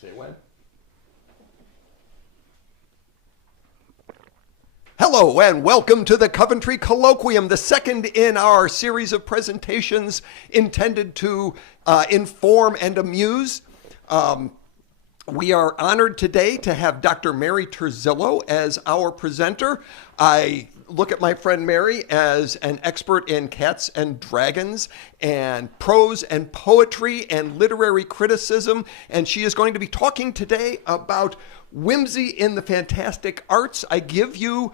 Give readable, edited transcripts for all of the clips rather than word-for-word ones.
Say when. Hello and welcome to the Coventry Colloquium, the second in our series of presentations intended to inform and amuse. We are honored today to have Dr. Mary Turzillo as our presenter. I look at my friend Mary as an expert in cats and dragons and prose and poetry and literary criticism, and she is going to be talking today about whimsy in the fantastic arts. I give you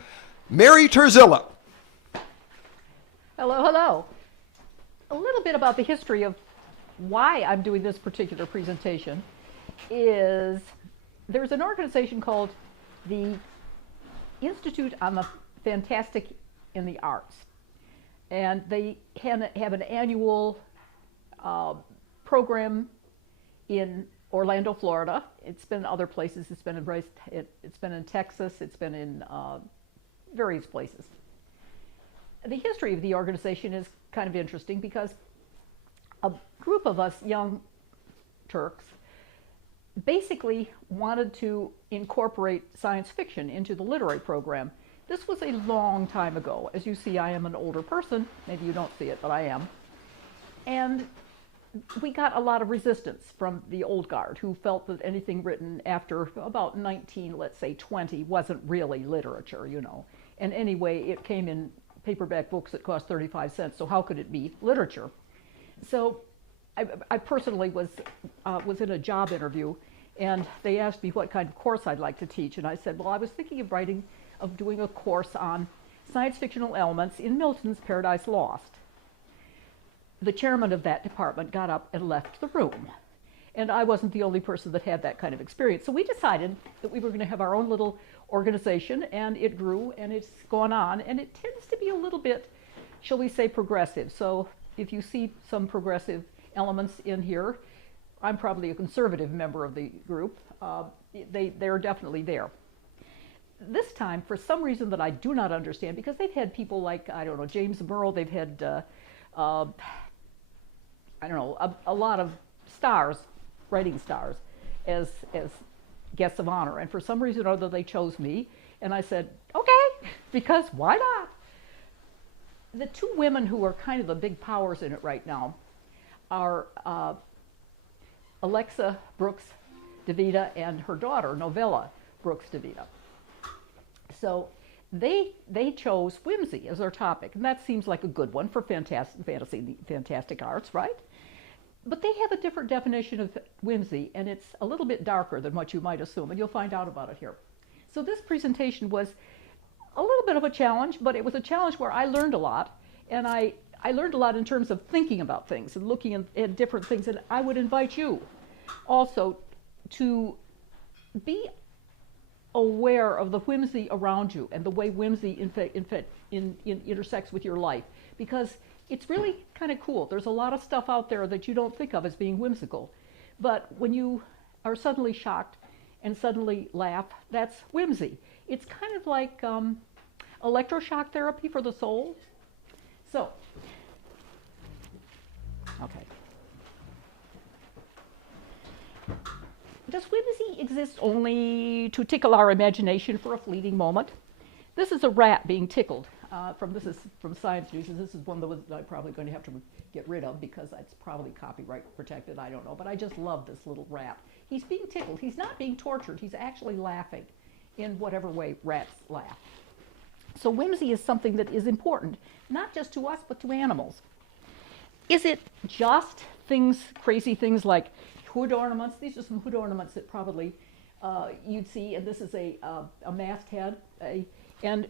Mary Turzillo. Hello, hello. A little bit about the history of why I'm doing this particular presentation is there's an organization called the Institute on the Fantastic in the Arts, and they have an annual program in Orlando, Florida. It's been other places. It's been in Texas. It's been in various places. The history of the organization is kind of interesting because a group of us young Turks basically wanted to incorporate science fiction into the literary program. This was a long time ago. As you see, I am an older person. Maybe you don't see it, but I am. And we got a lot of resistance from the old guard who felt that anything written after about 1920 wasn't really literature, you know. And anyway, it came in paperback books that cost 35 cents, so how could it be literature? So I personally was in a job interview, and they asked me what kind of course I'd like to teach, and I said, well, I was thinking of doing a course on science fictional elements in Milton's Paradise Lost. The chairman of that department got up and left the room, and I wasn't the only person that had that kind of experience. So we decided that we were going to have our own little organization, and it grew, and it's gone on, and it tends to be a little bit, shall we say, progressive. So if you see some progressive elements in here, I'm probably a conservative member of the group. They're definitely there. This time, for some reason that I do not understand, because they've had people like, I don't know, James Murrow, they've had, I don't know, a lot of stars, writing stars, as guests of honor. And for some reason or other, they chose me. And I said, okay, because why not? The two women who are kind of the big powers in it right now are Alexa Brooks DeVita and her daughter, Novella Brooks DeVita. So they chose whimsy as their topic, and that seems like a good one for fantastic arts, right? But they have a different definition of whimsy, and it's a little bit darker than what you might assume, and you'll find out about it here. So this presentation was a little bit of a challenge, but it was a challenge where I learned a lot, and I learned a lot in terms of thinking about things and looking at different things, and I would invite you also to be aware of the whimsy around you and the way whimsy intersects with your life, because it's really kind of cool. There's a lot of stuff out there that you don't think of as being whimsical, but when you are suddenly shocked and suddenly laugh, that's whimsy. It's kind of like electroshock therapy for the soul. So, okay. Does whimsy exist only to tickle our imagination for a fleeting moment? This is a rat being tickled. This is from Science News. This is one that I'm probably going to have to get rid of because it's probably copyright protected. I don't know, but I just love this little rat. He's being tickled. He's not being tortured. He's actually laughing in whatever way rats laugh. So whimsy is something that is important, not just to us, but to animals. Is it just crazy things like hood ornaments? These are some hood ornaments that probably you'd see, and this is a masthead, and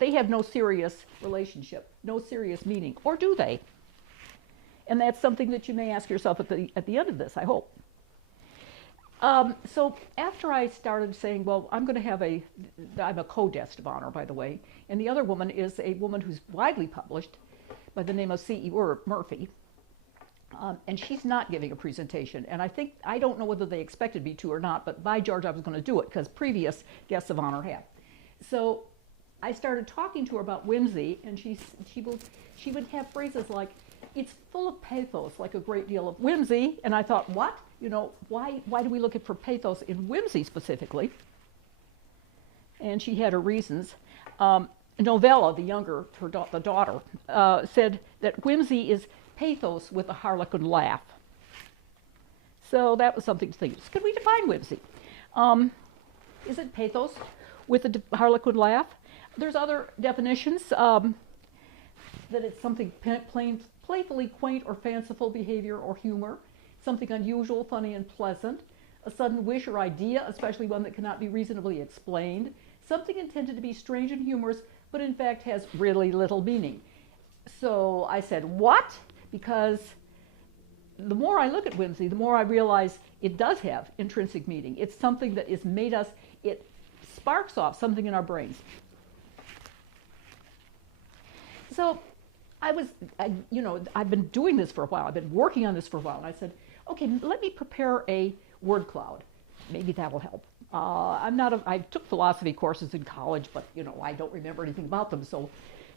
they have no serious relationship, no serious meaning, or do they? And that's something that you may ask yourself at the end of this, I hope. So after I started saying, well, I'm a co-guest of honor, by the way, and the other woman is a woman who's widely published by the name of C.E. Murphy, and she's not giving a presentation. And I don't know whether they expected me to or not, but by George, I was going to do it because previous guests of honor had. So I started talking to her about whimsy, and she would have phrases like, It's full of pathos, like a great deal of whimsy. And I thought, what? Why do we look for pathos in whimsy specifically? And she had her reasons. Novella, the younger, the daughter, said that whimsy is pathos with a harlequin laugh. So that was something to think. Could we define whimsy? Is it pathos with a harlequin laugh? There's other definitions. That it's something playfully quaint or fanciful behavior or humor, something unusual, funny, and pleasant, a sudden wish or idea, especially one that cannot be reasonably explained, something intended to be strange and humorous, but in fact has really little meaning. So I said, what? Because the more I look at whimsy, the more I realize it does have intrinsic meaning. It's something that is made us, it sparks off something in our brains. So I've been doing this for a while. I've been working on this for a while. And I said, okay, let me prepare a word cloud. Maybe that will help. I took philosophy courses in college, but I don't remember anything about them. So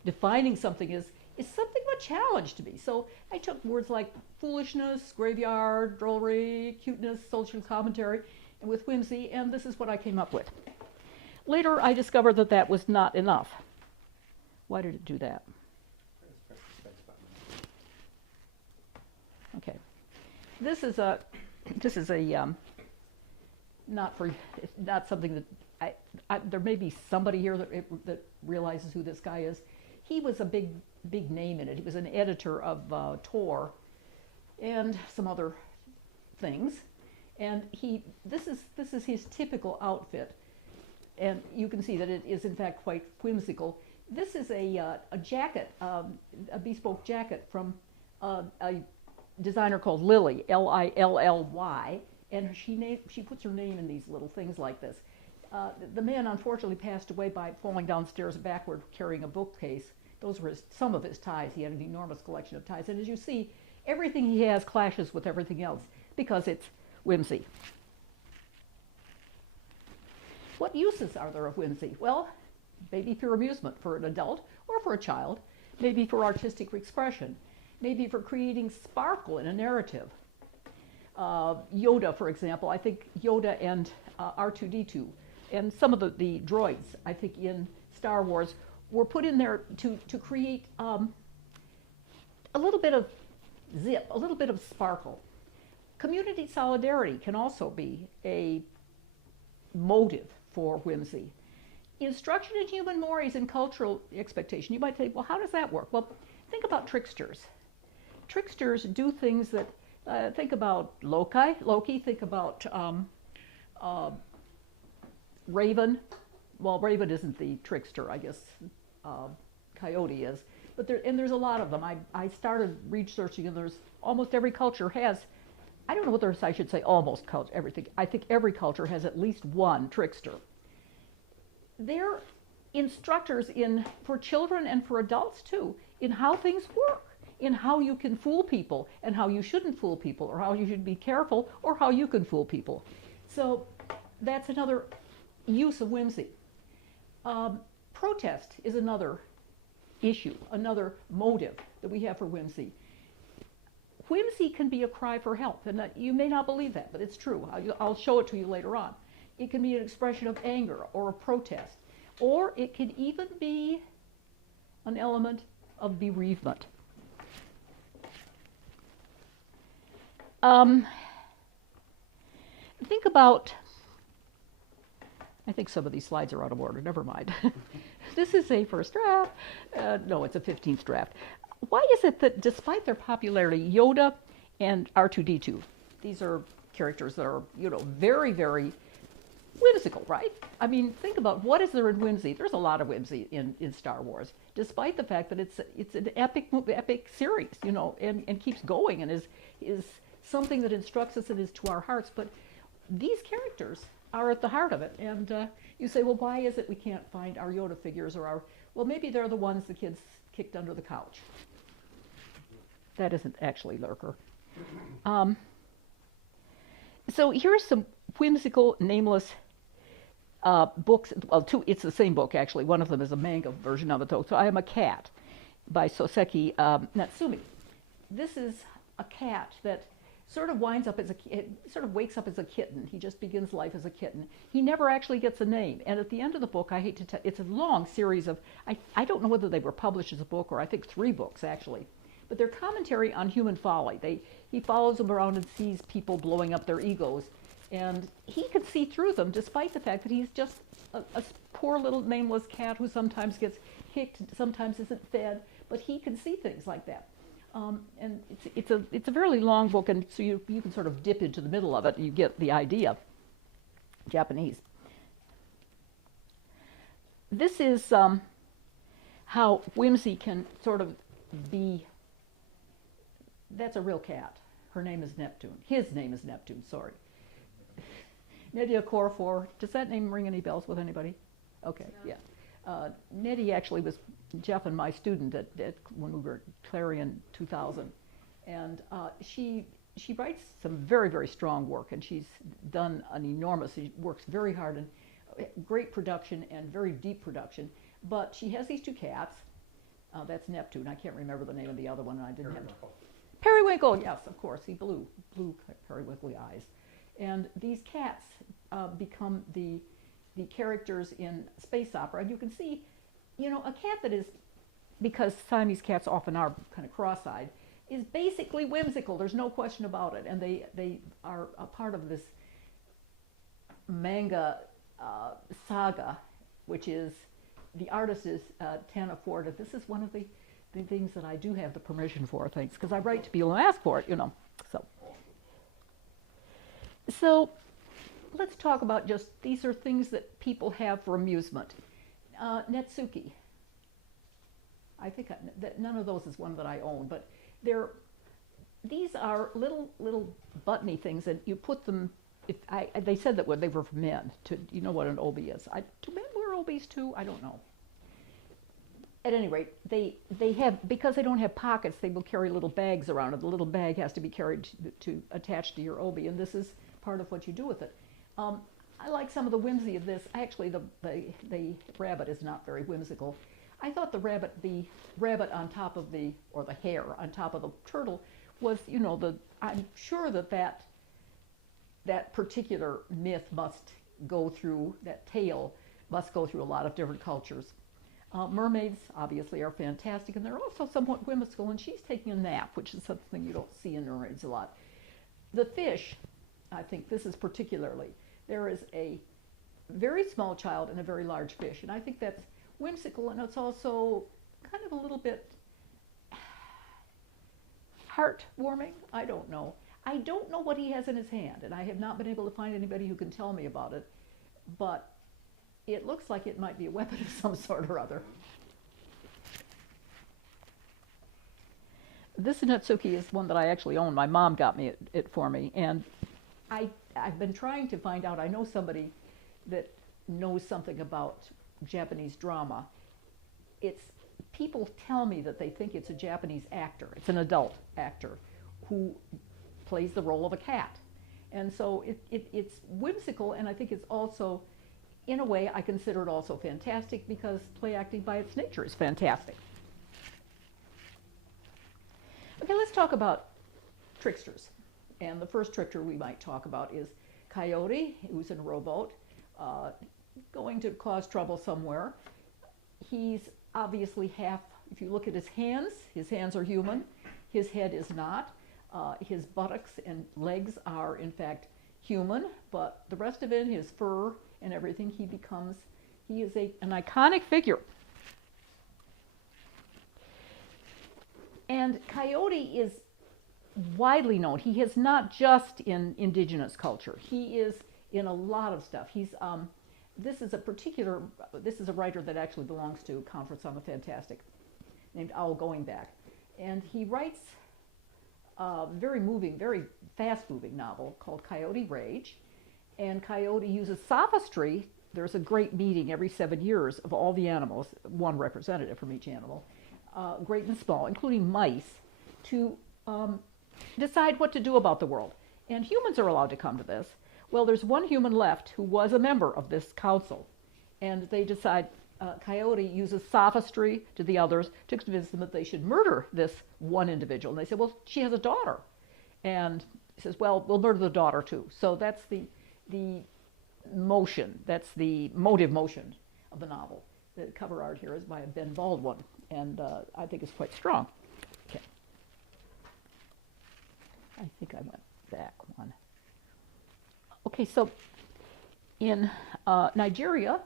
defining something is something of a challenge to me. So I took words like foolishness, graveyard, drollery, cuteness, social commentary, and with whimsy, and this is what I came up with. Later, I discovered that that was not enough. Why did it do that? Okay, this is a not something that there may be somebody here that realizes who this guy is. He was a big name in it. He was an editor of Tor and some other things, and this is his typical outfit, and you can see that it is in fact quite whimsical. This is a jacket, a bespoke jacket from a designer called Lilly, Lilly, and she puts her name in these little things like this. The man unfortunately passed away by falling downstairs backward carrying a bookcase. Those were some of his ties. He had an enormous collection of ties. And as you see, everything he has clashes with everything else because it's whimsy. What uses are there of whimsy? Well, maybe for amusement for an adult or for a child, maybe for artistic expression, maybe for creating sparkle in a narrative. Yoda, for example, I think Yoda and R2-D2 and some of the droids, I think in Star Wars, were put in there to create a little bit of zip, a little bit of sparkle. Community solidarity can also be a motive for whimsy. Instruction in human mores and cultural expectation. You might say, well, how does that work? Well, think about tricksters. Tricksters do things that, think about Loki, think about Raven. Well, Raven isn't the trickster, I guess Coyote is. But there's a lot of them. I started researching, and there's almost every culture has, I don't know whether I should say almost everything. I think every culture has at least one trickster. They're instructors for children and for adults too, in how things work, in how you can fool people and how you shouldn't fool people, or how you should be careful, or how you can fool people. So that's another use of whimsy. Protest is another issue, another motive that we have for whimsy. Whimsy can be a cry for help, and you may not believe that, but it's true. I'll show it to you later on. It can be an expression of anger or a protest, or it can even be an element of bereavement. Think about, I think some of these slides are out of order, never mind. This is a first draft. No, it's a 15th draft. Why is it that despite their popularity, Yoda and R2-D2, these are characters that are, very, very whimsical, right? I mean, think about what is there in whimsy. There's a lot of whimsy in Star Wars, despite the fact that it's an epic series, and keeps going and is something that instructs us and is to our hearts. But these characters are at the heart of it. And you say, well, why is it we can't find our Yoda figures well, maybe they're the ones the kids kicked under the couch. That isn't actually Lurker. So here's some whimsical, nameless books. Well, it's the same book, actually. One of them is a manga version of it, though. So I Am a Cat by Soseki Natsumi. this is a cat that sort of winds up as it sort of wakes up as a kitten. He just begins life as a kitten. He never actually gets a name. And at the end of the book, I hate to tell, it's a long series of, I don't know whether they were published as a book or I think 3 books actually. But they're commentary on human folly. He follows them around and sees people blowing up their egos. And he can see through them despite the fact that he's just a poor little nameless cat who sometimes gets kicked, sometimes isn't fed, but he can see things like that. And it's a fairly long book, and so you can sort of dip into the middle of it and you get the idea. Japanese. This is how whimsy can sort of be. That's a real cat. Her name is Neptune. His name is Neptune, sorry. Nedia Corfor. Does that name ring any bells with anybody? Okay, yeah. Nettie actually was Jeff and my student when we were at Clarion 2000. And she writes some very, very strong work, and she's done an enormous, she works very hard and great production and very deep production. But she has these 2 cats. That's Neptune. I can't remember the name of the other one. I didn't have Periwinkle, yes, of course. He blue periwinkly eyes. And these cats become the characters in space opera. And you can see, you know, a cat that is, because Siamese cats often are kind of cross-eyed, is basically whimsical. There's no question about it. And they are a part of this manga saga, which is, the artist is Tana Ford. This is one of the things that I do have the permission for, thanks, because I write to people and ask for it, you know. So let's talk about just, these are things that people have for amusement. Netsuki. I think that none of those is one that I own, but these are little buttony things, and you put them, they said that they were for men. You know what an obi is. Do men wear obies too? I don't know. At any rate, they have, because they don't have pockets, they will carry little bags around, and the little bag has to be carried to attach to your obi, and this is part of what you do with it. I like some of the whimsy of this. Actually, the rabbit is not very whimsical. I thought the rabbit on top of or the hare on top of the turtle was, you know, I'm sure that particular myth must go through, that tale must go through a lot of different cultures. Mermaids, obviously, are fantastic, and they're also somewhat whimsical, and she's taking a nap, which is something you don't see in mermaids a lot. The fish, I think this is particularly, there is a very small child and a very large fish, and I think that's whimsical, and it's also kind of a little bit heartwarming. I don't know. I don't know what he has in his hand, and I have not been able to find anybody who can tell me about it, but it looks like it might be a weapon of some sort or other. This Netsuki is one that I actually own. My mom got it for me, and I've been trying to find out. I know somebody that knows something about Japanese drama. People tell me that they think it's a Japanese actor. It's an adult actor who plays the role of a cat. And so it's whimsical, and I think it's also, in a way, I consider it also fantastic because play acting by its nature is fantastic. Okay, let's talk about tricksters. And the first trickster we might talk about is Coyote, who's in a rowboat, going to cause trouble somewhere. He's obviously if you look at his hands are human, his head is not. His buttocks and legs are, in fact, human, but the rest of it, his fur and everything, he is an iconic figure. And Coyote is widely known. He is not just in indigenous culture. He is in a lot of stuff. This is a writer that actually belongs to Conference on the Fantastic, named Owl Going Back. And he writes a very moving, very fast-moving novel called Coyote Rage. And Coyote uses sophistry. There's a great meeting every 7 years of all the animals, one representative from each animal, great and small, including mice, to decide what to do about the world. And humans are allowed to come to this. Well, there's one human left who was a member of this council. And they decide, Coyote uses sophistry to the others to convince them that they should murder this one individual. And they say, well, she has a daughter. And he says, well, we'll murder the daughter too. So that's the motion, that's the motive motion of the novel. The cover art here is by Ben Baldwin, and I think it's quite strong. Okay. I think I went back one. Okay, so in Nigeria,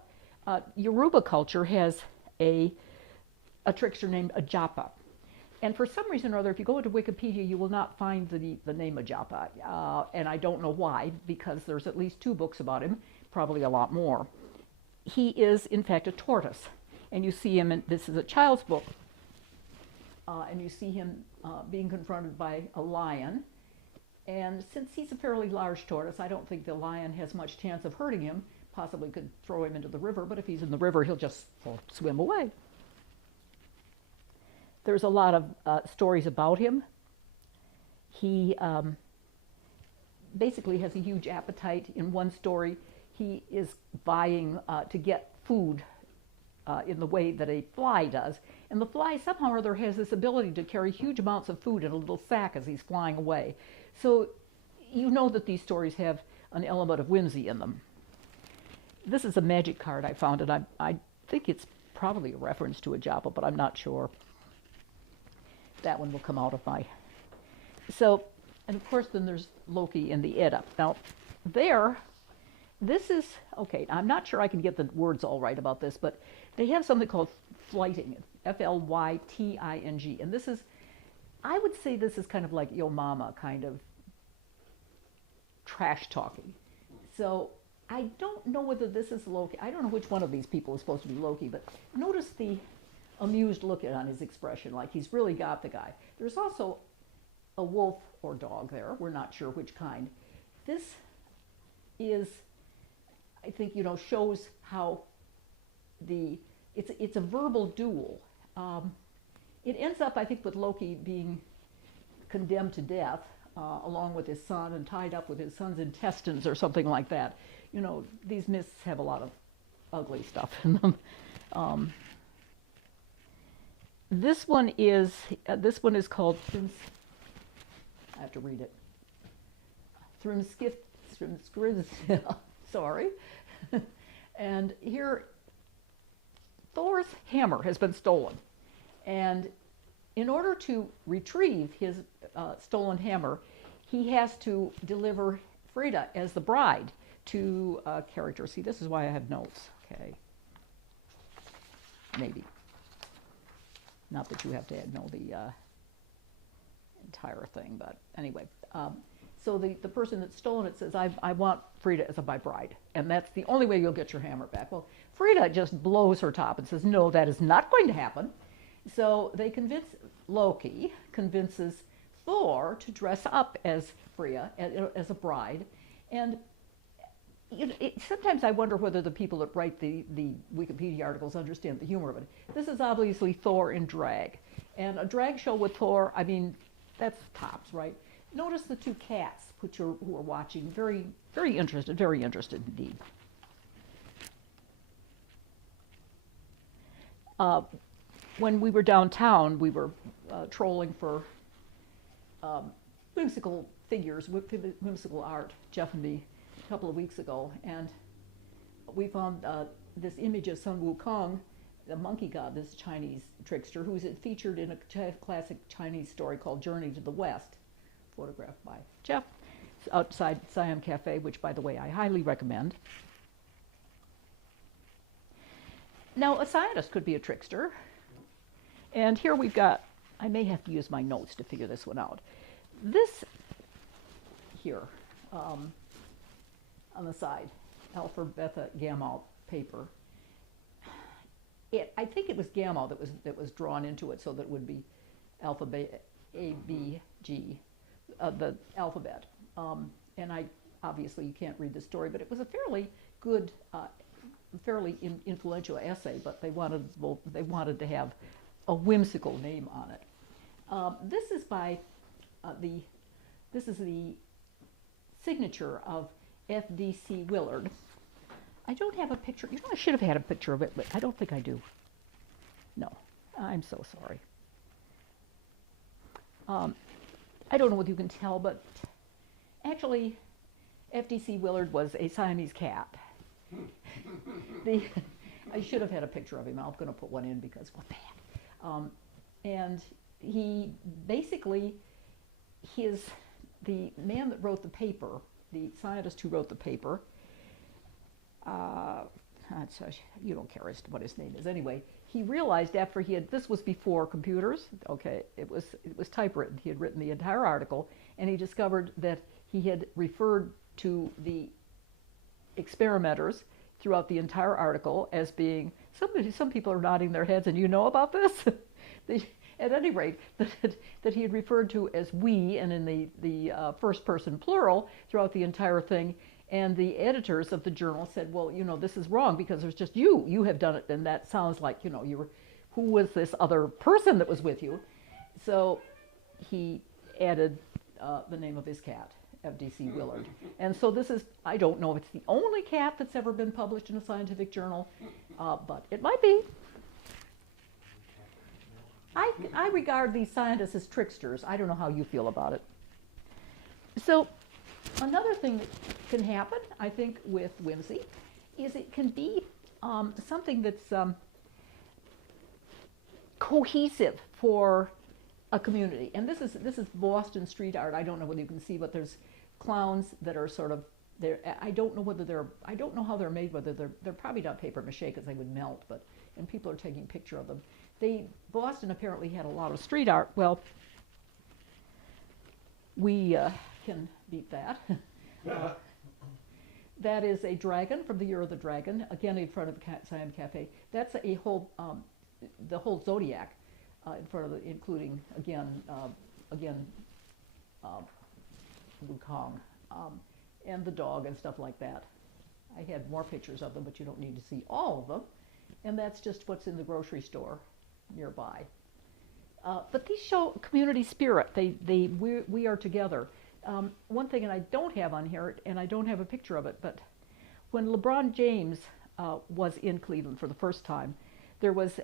Yoruba culture has a trickster named Ajapa. And for some reason or other, if you go into Wikipedia, you will not find the name Ajapa. And I don't know why, because there's at least 2 books about him, probably a lot more. He is, in fact, a tortoise. And you see him, this is a child's book, and you see him being confronted by a lion. And since he's a fairly large tortoise, I don't think the lion has much chance of hurting him. Possibly could throw him into the river, but if he's in the river, he'll just swim away. There's a lot of stories about him. He basically has a huge appetite. In one story, he is vying to get food in the way that a fly does. And the fly somehow or other has this ability to carry huge amounts of food in a little sack as he's flying away. So you know that these stories have an element of whimsy in them. This is a magic card I found, and I think it's probably a reference to Ajapa, but I'm not sure. That one will come out of my... So, and of course then there's Loki in the Edda. Now, this is, okay, I'm not sure I can get the words all right about this, but they have something called flyting, F-L-Y-T-I-N-G. And this is, I would say this is kind of like Yo Mama kind of trash talking. So I don't know whether this is Loki. I don't know which one of these people is supposed to be Loki, but notice the amused look on his expression, like he's really got the guy. There's also a wolf or dog there. We're not sure which kind. This is, I think, shows how it's a verbal duel. It ends up, I think, with Loki being condemned to death along with his son and tied up with his son's intestines or something like that. These myths have a lot of ugly stuff in them. This one is called I have to read it. Sorry. And here, Thor's hammer has been stolen. And in order to retrieve his stolen hammer, he has to deliver Frida as the bride to a character. See, this is why I have notes. Okay. Maybe. Not that you have to know the entire thing, but anyway. So the person that's stolen it says, I want Frida as my bride, and that's the only way you'll get your hammer back. Well, Frida just blows her top and says, no, that is not going to happen. So Loki convinces Thor to dress up as Frida, as a bride, and sometimes I wonder whether the people that write the Wikipedia articles understand the humor of it. This is obviously Thor in drag. And a drag show with Thor, I mean, that's tops, right? Notice the 2 cats who are watching. Very, very interested indeed. When we were downtown, we were trolling for whimsical figures, whimsical art, Jeff and me, a couple of weeks ago, and we found this image of Sun Wukong, the monkey god, this Chinese trickster, who's featured in a classic Chinese story called Journey to the West, photographed by Jeff, outside Siam Cafe, which, by the way, I highly recommend. Now, a scientist could be a trickster, and here we've got, I may have to use my notes to figure this one out. This here, on the side, alpha, beta, gamma paper. I think it was gamma that was drawn into it so that it would be alpha, beta, A, B, G, the alphabet. And obviously you can't read the story, but it was a fairly good, fairly influential essay. But they wanted to have a whimsical name on it. This is the signature of F.D.C. Willard. I don't have a picture. You know, I should have had a picture of it, but I don't think I do. No, I'm so sorry. I don't know whether you can tell, but actually, F.D.C. Willard was a Siamese cat. I should have had a picture of him. I'm going to put one in because what the heck. And he basically, the man that wrote the paper, the scientist who wrote the paper, you don't care as to what his name is. Anyway, he realized after this was before computers, okay, it was typewritten. He had written the entire article, and he discovered that he had referred to the experimenters throughout the entire article as being, some people are nodding their heads, and you know about this? At any rate, that he had referred to as we, and in the first person plural throughout the entire thing. And the editors of the journal said, well, you know, this is wrong because there's just you. You have done it, and that sounds like, you know, who was this other person that was with you? So he added the name of his cat, F.D.C. Willard. And so this is, I don't know if it's the only cat that's ever been published in a scientific journal, but it might be. I regard these scientists as tricksters. I don't know how you feel about it. So another thing that can happen, I think, with Whimsey is it can be something that's cohesive for a community. And this is Boston street art. I don't know whether you can see, but there's clowns that are sort of there. I don't know how they're made. Whether they're probably not paper mache because they would melt, and people are taking picture of them. Boston apparently had a lot of street art. Well, we can beat that. That is a dragon from the Year of the Dragon, again in front of the Siam Cafe. That's the whole zodiac in front of including again Wukong and the dog and stuff like that. I had more pictures of them, but you don't need to see all of them. And that's just what's in the grocery store nearby. But these show community spirit. We are together. One thing, and I don't have on here, and I don't have a picture of it, but when LeBron James was in Cleveland for the first time, there was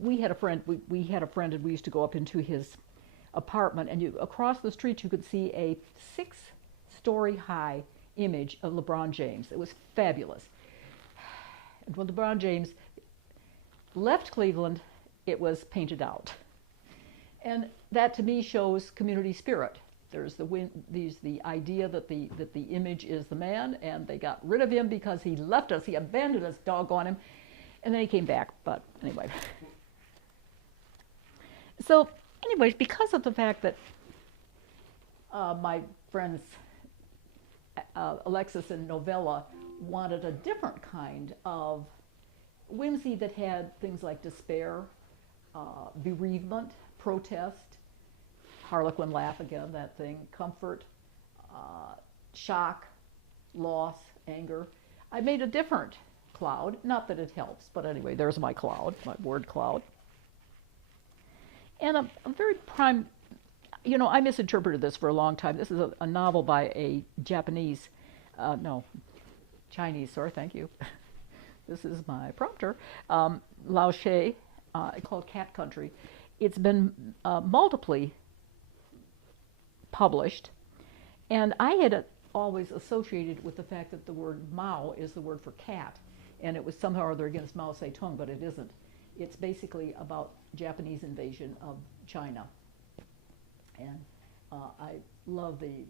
we had a friend, and we used to go up into his apartment, and across the street you could see a 6-story high image of LeBron James. It was fabulous. And when LeBron James left Cleveland, it was painted out. And that to me shows community spirit. There's the idea that the image is the man, and they got rid of him because he left us, he abandoned us, doggone him, and then he came back. But anyway. So anyways, because of the fact that my friends Alexis and Novella wanted a different kind of whimsy that had things like despair, bereavement, protest, Harlequin laugh again, that thing, comfort, shock, loss, anger. I made a different cloud, not that it helps, but anyway, there's my cloud, my word cloud. And a very prime, you know, I misinterpreted this for a long time. This is a novel by a Chinese, sorry, thank you. This is my prompter, Lao She, called Cat Country. It's been multiply published, and I had always associated with the fact that the word Mao is the word for cat, and it was somehow or other against Mao Zedong, but it isn't. It's basically about Japanese invasion of China. And I love the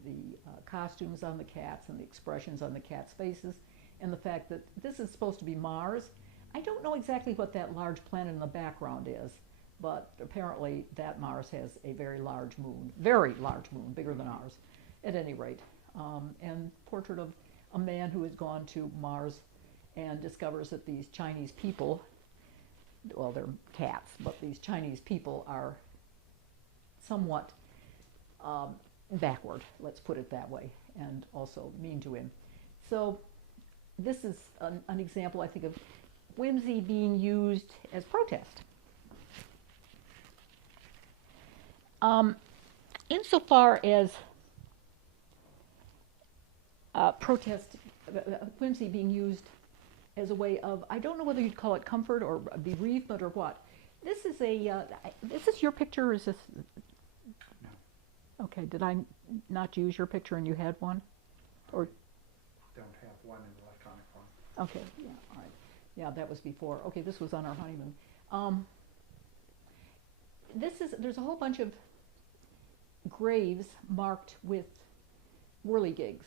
costumes on the cats and the expressions on the cats' faces, and the fact that this is supposed to be Mars. I don't know exactly what that large planet in the background is, but apparently that Mars has a very large moon, bigger than ours, at any rate. And portrait of a man who has gone to Mars and discovers that these Chinese people, well, they're cats, but these Chinese people are somewhat backward, let's put it that way, and also mean to him. So this is an example, I think, of whimsy being used as protest. Insofar as protest whimsy being used as a way of, I don't know whether you'd call it comfort or bereavement or what. This is is this your picture or is this? No. Okay, did I not use your picture and you had one? Or? Don't have one in the electronic form. Okay, yeah, all right. Yeah, that was before. Okay, this was on our honeymoon. There's a whole bunch of graves marked with whirligigs.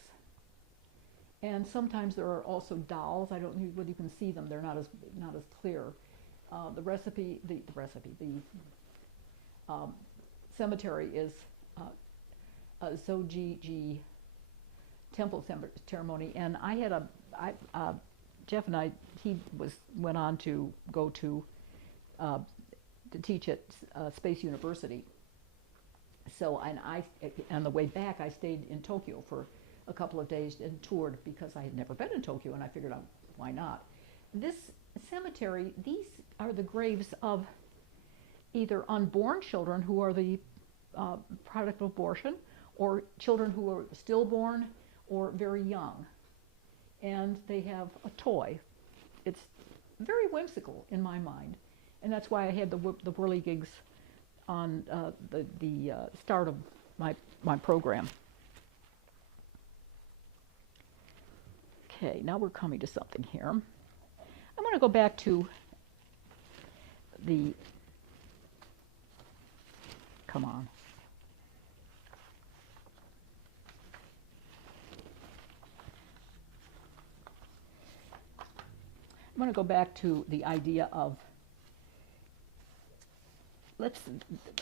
And sometimes there are also dolls. I don't know whether you can see them. They're not as clear. The cemetery is a Zoji temple ceremony, and I had Jeff and I, went on to go to teach at Space University. So, and on the way back, I stayed in Tokyo for a couple of days and toured because I had never been in Tokyo, and I figured out why not. This cemetery, these are the graves of either unborn children who are the product of abortion, or children who are stillborn or very young. And they have a toy. It's very whimsical in my mind, and that's why I had the whirligigs on the start of my program. Okay, now we're coming to something here. I'm going to go back to come on. I'm going to go back to the idea of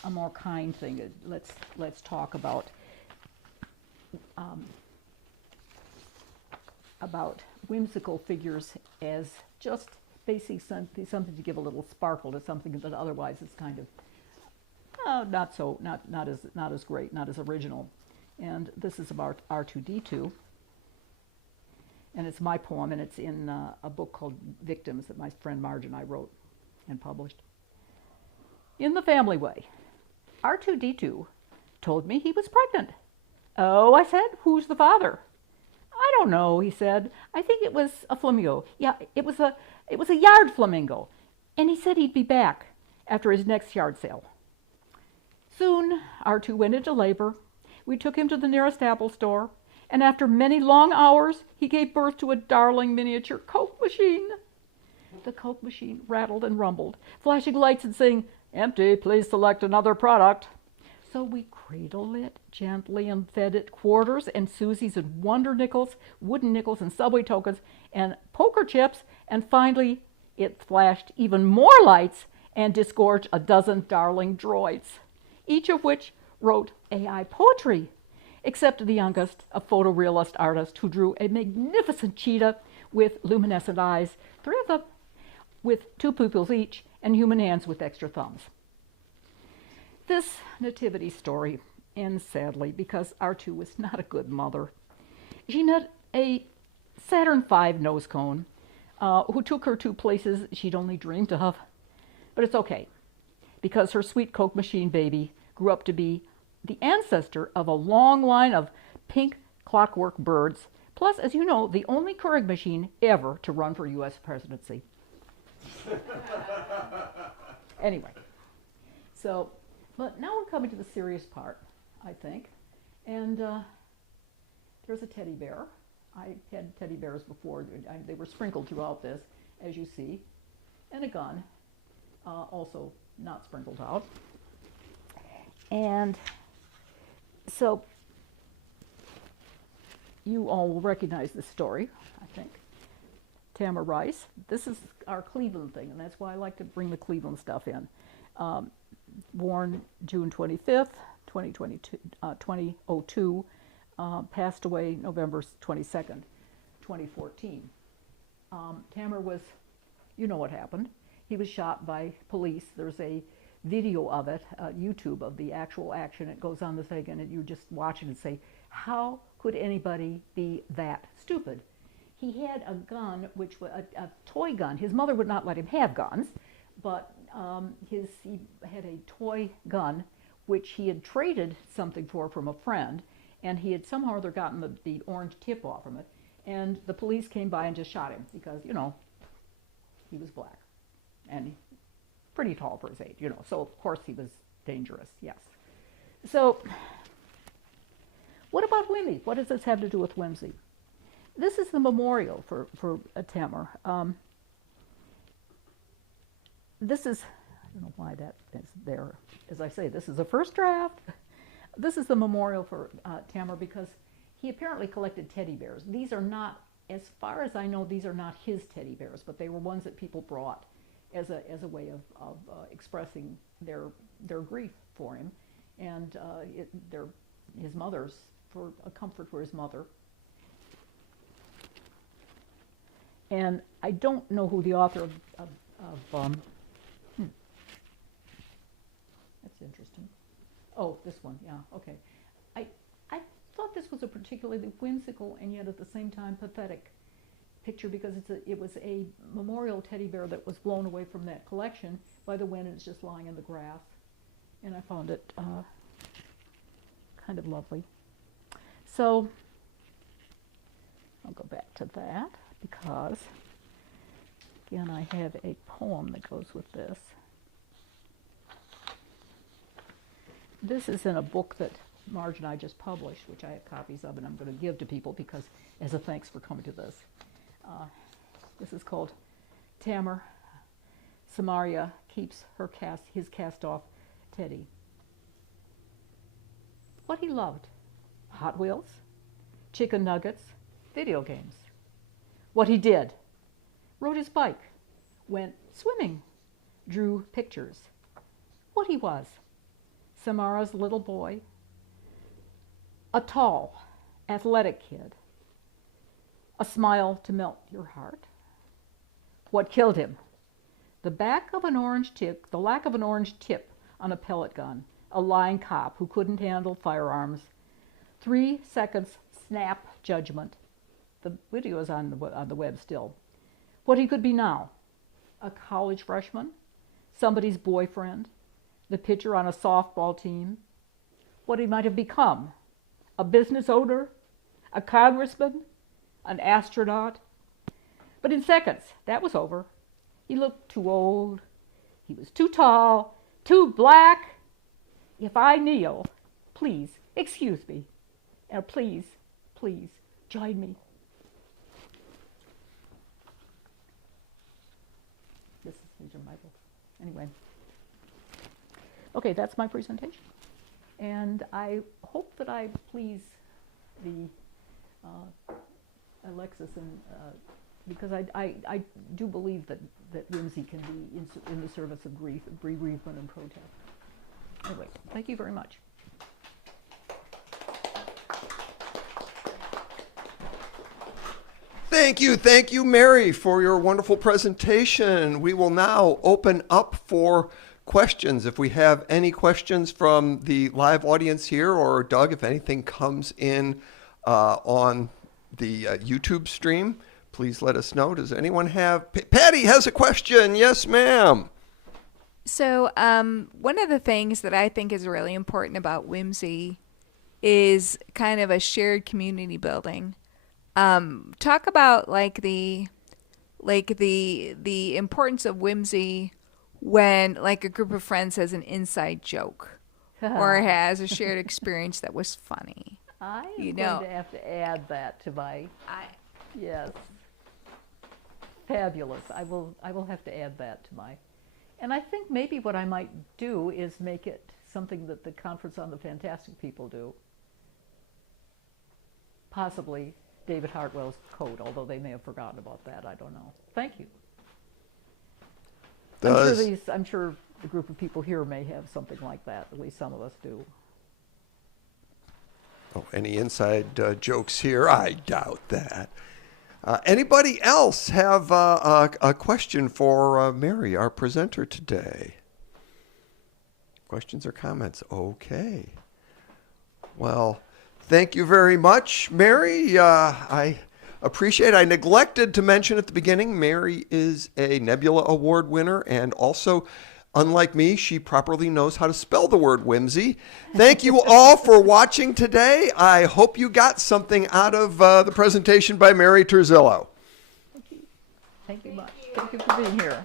a more kind thing. Let's talk about whimsical figures as just basically something to give a little sparkle to something that otherwise is kind of not as great, not as original. And this is about R2-D2. And it's my poem, and it's in a book called Victims that my friend Marge and I wrote and published. In the family way, R2-D2 told me he was pregnant. Oh, I said, who's the father? I don't know, he said. I think it was a flamingo. Yeah, it was a yard flamingo. And he said he'd be back after his next yard sale. Soon, R2 went into labor. We took him to the nearest Apple store, and after many long hours, he gave birth to a darling miniature Coke machine. The Coke machine rattled and rumbled, flashing lights and saying, "Empty, please select another product." So we cradled it gently and fed it quarters and Susies and wonder nickels, wooden nickels and subway tokens and poker chips, and finally it flashed even more lights and disgorged a dozen darling droids, each of which wrote AI poetry, except the youngest, a photorealist artist who drew a magnificent cheetah with luminescent eyes, 3 of them with 2 pupils each, and human hands with extra thumbs. This nativity story ends sadly because R2 was not a good mother. She met a Saturn V nose cone who took her to places she'd only dreamed of. But it's okay, because her sweet Coke machine baby grew up to be the ancestor of a long line of pink clockwork birds, plus, as you know, the only Keurig machine ever to run for U.S. presidency. Anyway, so, but now we're coming to the serious part, I think. And there's a teddy bear. I had teddy bears before. They were sprinkled throughout this, as you see. And a gun, also not sprinkled out. And so you all will recognize this story, I think. Tamara Rice. This is our Cleveland thing, and that's why I like to bring the Cleveland stuff in. Born June 25th, 2002, passed away November 22nd, 2014. Tamara was, you know what happened. He was shot by police. There's a video of it, YouTube, of the actual action. It goes on the thing, and you just watch it and say, how could anybody be that stupid? He had a gun, which was a toy gun. His mother would not let him have guns, but he had a toy gun, which he had traded something for from a friend, and he had somehow or other gotten the orange tip off from it, And the police came by and just shot him because, you know, he was black and pretty tall for his age, you know. So, of course, he was dangerous, yes. So, what about Whimsey? What does this have to do with Whimsey? This is the memorial for Tamar. This is, I don't know why that is there. As I say, this is a first draft. This is the memorial for Tamar because he apparently collected teddy bears. These are not, as far as I know, these are not his teddy bears, but they were ones that people brought as a way of expressing their grief for him, and his mother's, for a comfort for his mother. And I don't know who the author of that's interesting. Oh, this one, yeah, okay. I thought this was a particularly whimsical and yet at the same time pathetic picture because it was a memorial teddy bear that was blown away from that collection by the wind and it's just lying in the grass. And I found it kind of lovely. So I'll go back to that because, again, I have a poem that goes with this. This is in a book that Marge and I just published, which I have copies of, and I'm going to give to people because as a thanks for coming to this. This is called Tamar. Samaria keeps his cast-off teddy. What he loved: Hot Wheels, chicken nuggets, video games. What he did: rode his bike, went swimming, drew pictures. What he was: Samara's little boy, a tall, athletic kid, a smile to melt your heart. What killed him: the lack of an orange tip on a pellet gun, a lying cop who couldn't handle firearms, 3 seconds snap judgment. The video is on the web still. What he could be now: a college freshman, somebody's boyfriend, the pitcher on a softball team. What he might have become: a business owner, a congressman, an astronaut. But in seconds, that was over. He looked too old. He was too tall, too black. If I kneel, please excuse me. Now please, please join me. These are my books. Anyway. Okay, that's my presentation. And I hope that I please the Alexis, and because I do believe that whimsy can be in the service of grief, bereavement, and protest. Anyway, thank you very much. Thank you, Mary, for your wonderful presentation. We will now open up for questions. If we have any questions from the live audience here, or Doug, if anything comes in on the YouTube stream, please let us know. Does anyone have? Patty has a question. Yes, ma'am. So one of the things that I think is really important about Whimsey is kind of a shared community building. Talk about the importance of whimsy when like a group of friends has an inside joke or has a shared experience that was funny. I am going to have to add that to my. Yes. Fabulous. I will have to add that to my. And I think maybe what I might do is make it something that the Conference on the Fantastic People do. Possibly David Hartwell's code, although they may have forgotten about that. I don't know. Thank you. I'm sure the group of people here may have something like that. At least some of us do. Oh, any inside jokes here? I doubt that. Anybody else have a question for Mary, our presenter today? Questions or comments? Okay. Well, thank you very much, Mary. I appreciate it. I neglected to mention at the beginning, Mary is a Nebula Award winner and also Unlike me, she properly knows how to spell the word whimsy. Thank you all for watching today. I hope you got something out of the presentation by Mary Turzillo. Thank you much. Thank you for being here.